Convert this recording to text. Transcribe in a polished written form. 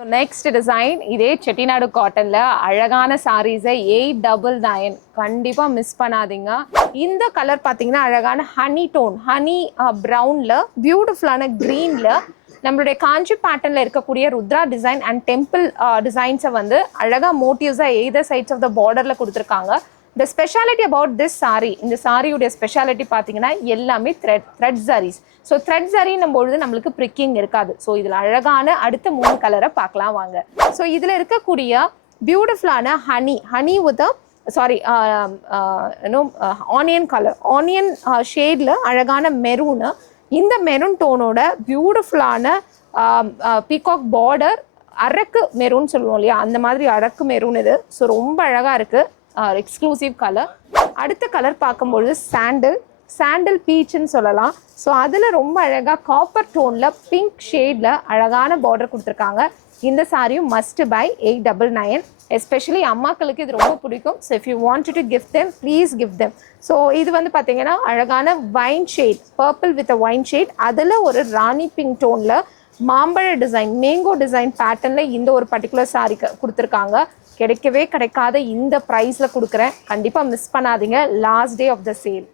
So next design இதே செட்டிநாடு காட்டனில் அழகான சாரீஸை 899 கண்டிப்பாக மிஸ் பண்ணாதீங்க. இந்த கலர் பார்த்தீங்கன்னா அழகான ஹனி டோன், ஹனி ப்ரௌனில் பியூட்டிஃபுல்லான க்ரீனில் நம்மளுடைய காஞ்சி பேட்டர்னில் இருக்கக்கூடிய ருத்ரா டிசைன் அண்ட் டெம்பிள் டிசைன்ஸை வந்து அழகாக மோட்டிவ்ஸாக எய்தர் சைட்ஸ் ஆஃப் த பார்டரில் கொடுத்துருக்காங்க. த ஸ்பெஷாலிட்டி அபவுட் திஸ் சாரீ, இந்த சாரியுடைய ஸ்பெஷாலிட்டி பார்த்தீங்கன்னா எல்லாமே த்ரெட் சாரீஸ். ஸோ த்ரெட் சாரின்னும் பொழுது நம்மளுக்கு ப்ரிக்கிங் இருக்காது. ஸோ இதில் அழகான அடுத்த 3 கலரை பார்க்கலாம் வாங்க. ஸோ இதில் இருக்கக்கூடிய பியூட்டிஃபுல்லான honey with onion colour, onion ஷேடில் அழகான மெரூனு, இந்த மெரூன் டோனோட பியூட்டிஃபுல்லான பீகாக் பார்டர், அரக்கு மெரூன் சொல்லுவோம் இல்லையா, அந்த மாதிரி அரக்கு மெரூன் இது. ஸோ ரொம்ப அழகாக இருக்குது, எக்ஸ்க்ளூசிவ் கலர். அடுத்த கலர் பார்க்கும்பொழுது சாண்டில் பீச்சுன்னு சொல்லலாம். ஸோ அதில் ரொம்ப அழகாக காப்பர் டோனில் பிங்க் ஷேடில் அழகான பார்டர் கொடுத்துருக்காங்க. இந்த சாரியும் மஸ்ட் பை 899. எஸ்பெஷலி அம்மாக்களுக்கு இது ரொம்ப பிடிக்கும். So if you want to gift them, please gift them. So இது வந்து பார்த்தீங்கன்னா அழகான wine shade, purple with a wine shade, அதில் ஒரு ராணி பிங்க் டோனில் மாம்பழ டிசைன், மேங்கோ டிசைன் பேட்டர்னில் இந்த ஒரு பர்டிகுலர் சாரி கொடுத்துருக்காங்க. கிடைக்கவே கிடைக்காத இந்த ப்ரைஸில் கொடுக்குறேன், கண்டிப்பாக மிஸ் பண்ணாதீங்க. Last day of the sale.